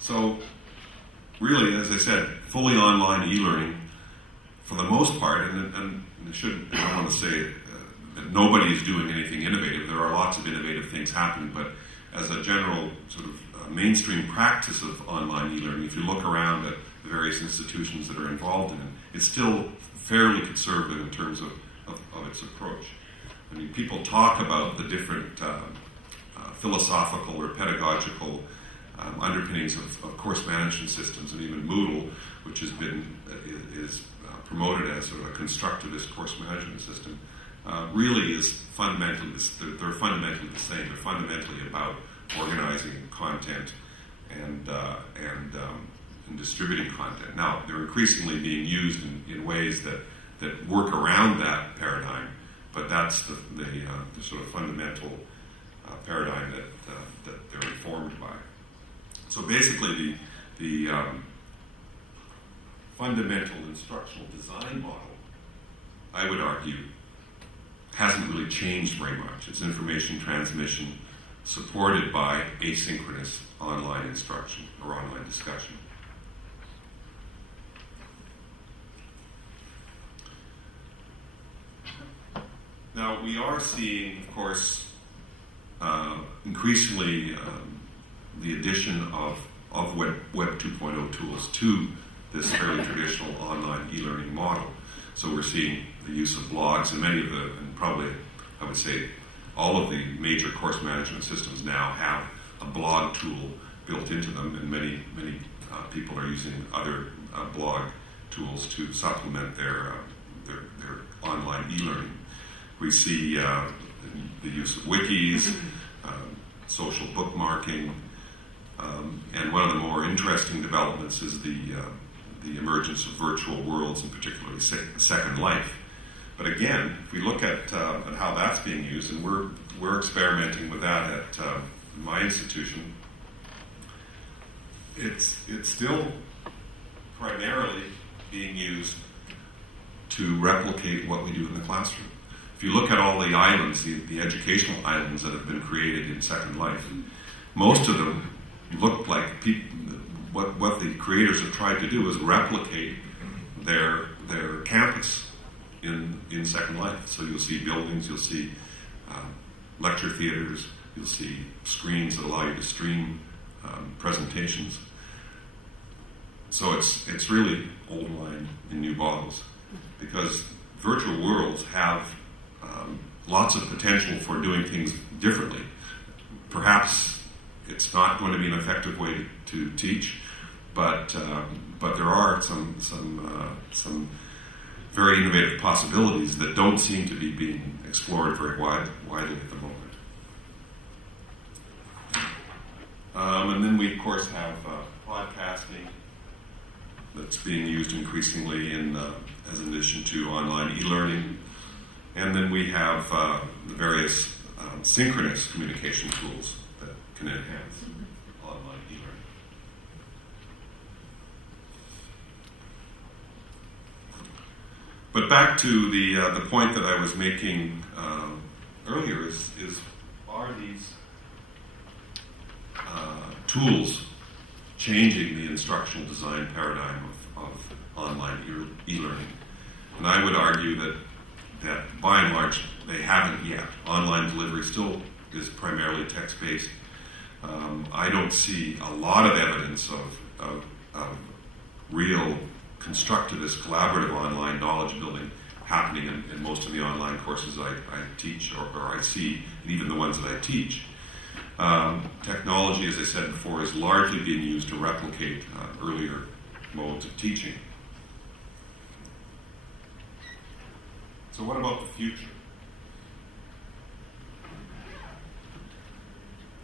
So really, as I said, fully online e-learning for the most part, and I don't want to say that nobody is doing anything innovative. There are lots of innovative things happening, but as a general sort of mainstream practice of online e-learning, if you look around at the various institutions that are involved in it, it's still fairly conservative in terms of its approach. I mean, people talk about the different philosophical or pedagogical underpinnings of course management systems, and even Moodle, which has been is promoted as sort of a constructivist course management system, really is fundamentally they're fundamentally the same. They're fundamentally about organizing content and distributing content. Now, they're increasingly being used in ways that work around that paradigm, but that's the sort of fundamental paradigm that they're informed by. So basically, the fundamental instructional design model, I would argue, hasn't really changed very much. It's information transmission supported by asynchronous online instruction or online discussion. Now, we are seeing, of course, increasingly the addition of Web 2.0 tools to this fairly traditional online e-learning model. So we're seeing the use of blogs, and many of the, and probably I would say all of the major course management systems now have a blog tool built into them, and many people are using other blog tools to supplement their online e-learning. We see the use of wikis, social bookmarking, and one of the more interesting developments is the emergence of virtual worlds, and particularly Second Life. But again, if we look at how that's being used, and we're experimenting with that at my institution, it's still primarily being used to replicate what we do in the classroom. If you look at all the islands, the educational islands that have been created in Second Life, most of them look like what the creators have tried to do is replicate their campus in Second Life. So you'll see buildings, you'll see lecture theaters, you'll see screens that allow you to stream presentations. So it's really old wine in new bottles, because virtual worlds have lots of potential for doing things differently. Perhaps it's not going to be an effective way to teach, but there are some very innovative possibilities that don't seem to be being explored very widely at the moment. And then we, of course, have podcasting that's being used increasingly as an addition to online e-learning. And then we have the various synchronous communication tools that can enhance online e-learning. But back to the point that I was making earlier is are these tools changing the instructional design paradigm of online e-learning? And I would argue that by and large they haven't yet. Online delivery still is primarily text-based. I don't see a lot of evidence of real constructivist, collaborative online knowledge building happening in most of the online courses I teach or I see, and even the ones that I teach. Technology, as I said before, is largely being used to replicate earlier modes of teaching. So what about the future?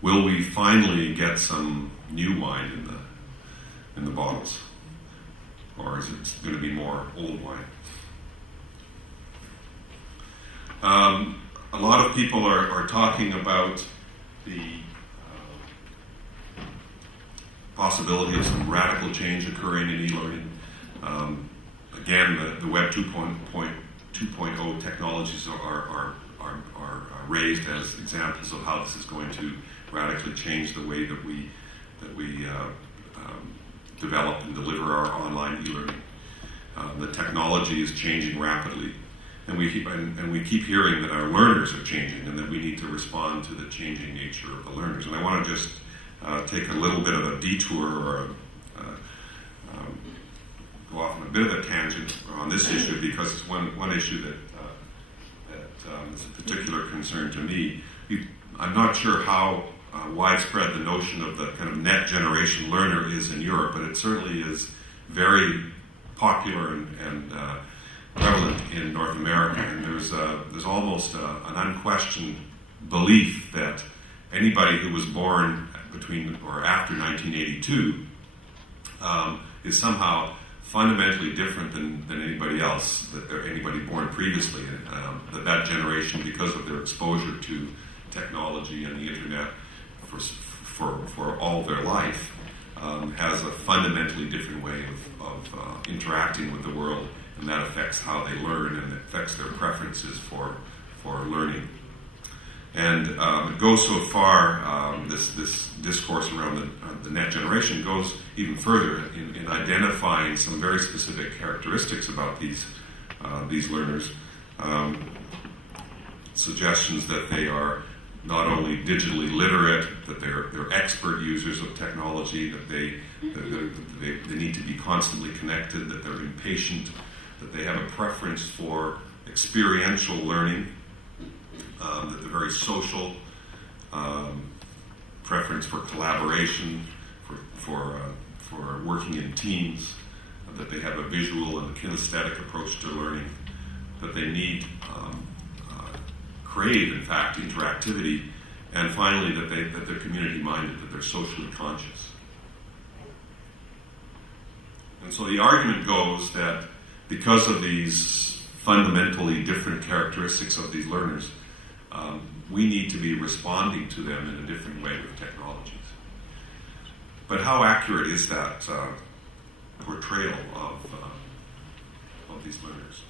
Will we finally get some new wine in the bottles? Or is it going to be more old wine? A lot of people are talking about the possibility of some radical change occurring in e-learning. Again, the Web 2.0 technologies are raised as examples of how this is going to radically change the way that we develop and deliver our online e-learning. The technology is changing rapidly, and we keep hearing that our learners are changing and that we need to respond to the changing nature of the learners. And I want to just take a little bit of a detour or go off on a bit of a tangent on this issue, because it's one issue that is a particular concern to me. I'm not sure how widespread the notion of the kind of net generation learner is in Europe, but it certainly is very popular and prevalent in North America. And there's almost an unquestioned belief that anybody who was born between or after 1982 is somehow fundamentally different than anybody else, anybody born previously. That generation, because of their exposure to technology and the internet for all their life, has a fundamentally different way of interacting with the world, and that affects how they learn and it affects their preferences for learning. And it goes so far, this discourse around the net generation goes even further in identifying some very specific characteristics about these learners. Suggestions that they are not only digitally literate, that they're expert users of technology, that they need to be constantly connected, that they're impatient, that they have a preference for experiential learning, that they're very social, preference for collaboration, for working in teams, that they have a visual and kinesthetic approach to learning, that they need crave, in fact, interactivity, and finally that they're community-minded, that they're socially conscious. And so the argument goes that because of these fundamentally different characteristics of these learners, we need to be responding to them in a different way with technologies. But how accurate is that portrayal of these learners?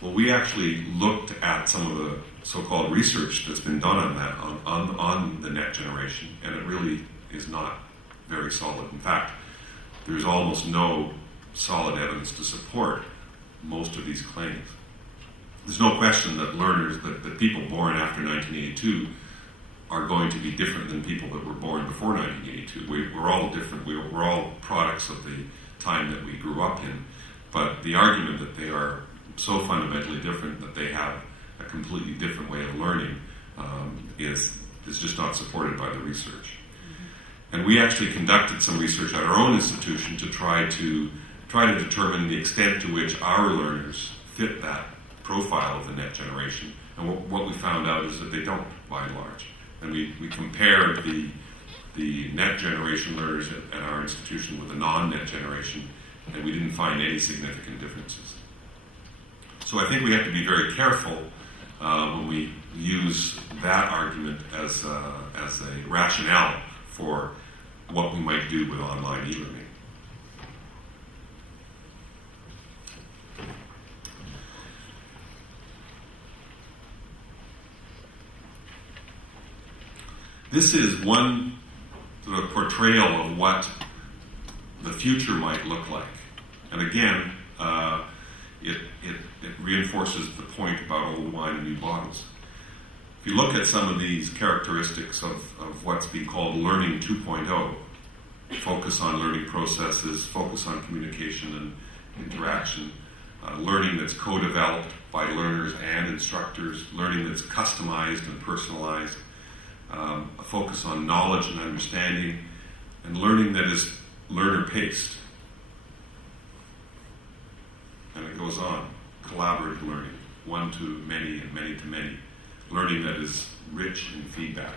Well, we actually looked at some of the so-called research that's been done on that, on the net generation, and it really is not very solid. In fact, there's almost no solid evidence to support most of these claims. There's no question that learners, that people born after 1982 are going to be different than people that were born before 1982. We're all different. We're all products of the time that we grew up in. But the argument that they are so fundamentally different that they have a completely different way of learning is just not supported by the research. And we actually conducted some research at our own institution to try to determine the extent to which our learners fit that profile of the net generation. And what we found out is that they don't, by and large. And we compared the net generation learners at our institution with the non-net generation, and we didn't find any significant differences. So I think we have to be very careful when we use that argument as a rationale for what we might do with online e-learning. This is one sort of portrayal of what the future might look like. And again, it reinforces the point about old wine and new bottles. If you look at some of these characteristics of what's being called Learning 2.0, focus on learning processes, focus on communication and interaction, learning that's co-developed by learners and instructors, learning that's customized and personalized, a focus on knowledge and understanding, and learning that is learner-paced. And it goes on. Collaborative learning, one to many and many to many. Learning that is rich in feedback.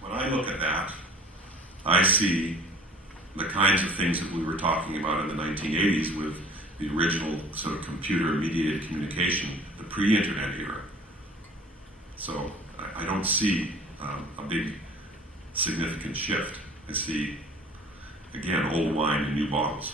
When I look at that, I see the kinds of things that we were talking about in the 1980s with the original sort of computer-mediated communication, the pre-internet era. So I don't see a big significant shift. I see, again, old wine and new bottles.